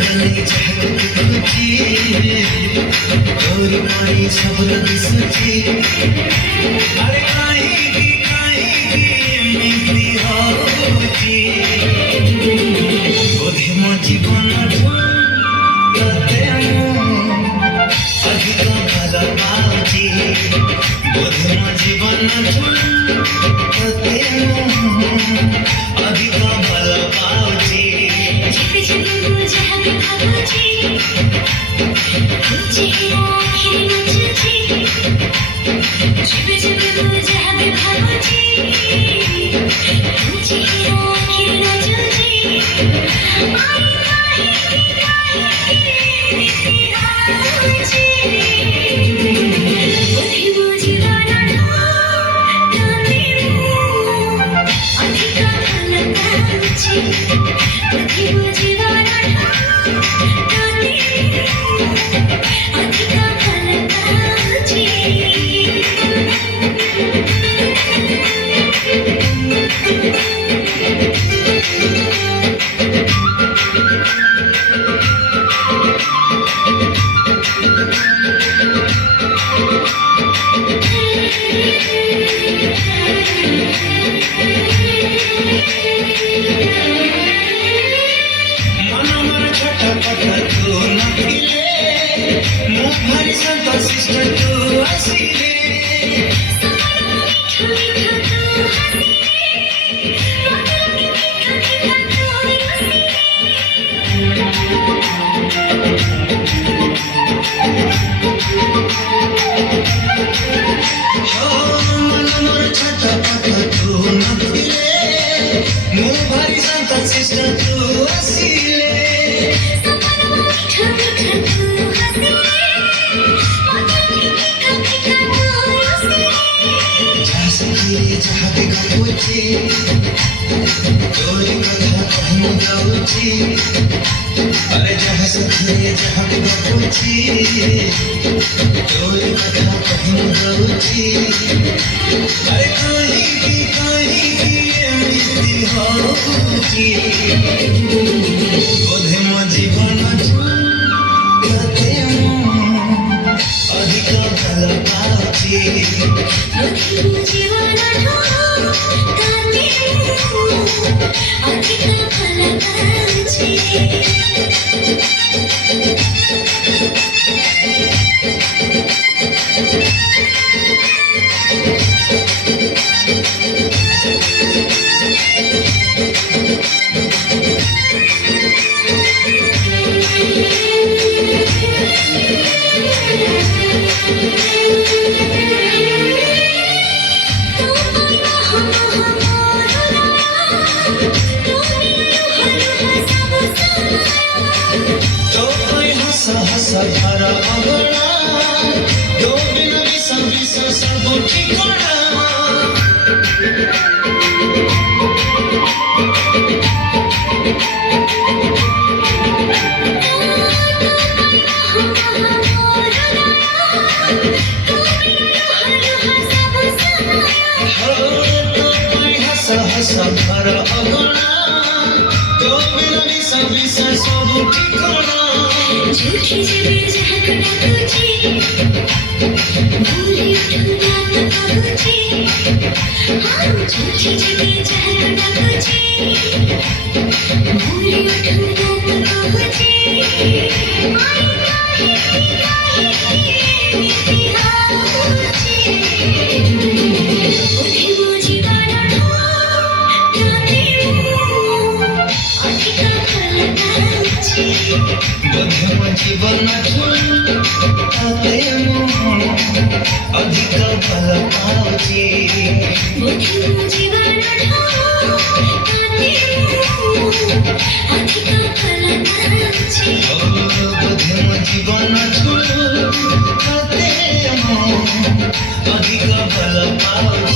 गली चहक तुझी और मारी सब्र दिसची अरे काहीगी एमती होची बोधे मो जीवन तते अधिक भल पाउची बोधे मो जीवन तते अधिक भल पाउची अरे जहाँ सखिए जहाँ गपुची तोरी कथा कहूँ गौची अरे काहीगी एमती होची बोधे मो जीवन तते अधिक भल पाउची बोधे मो जीवन अधिक भल पाउची भरा अगला दो बिन विष सब ठिकाना हस भरा अगला दो बिन विष सब ठिकाना झूठी जबे जहकड़ा तुझी भूली उठना तो पहुंची हाँ झूठी जबे जहकड़ा तुझी भूली उठना तो पहुंची जीवन तते अधिक भल पाउची बोधे मो जीवन तते अधिक भल पाउची बोधे मो जीवन तते अधिक भल पाउची।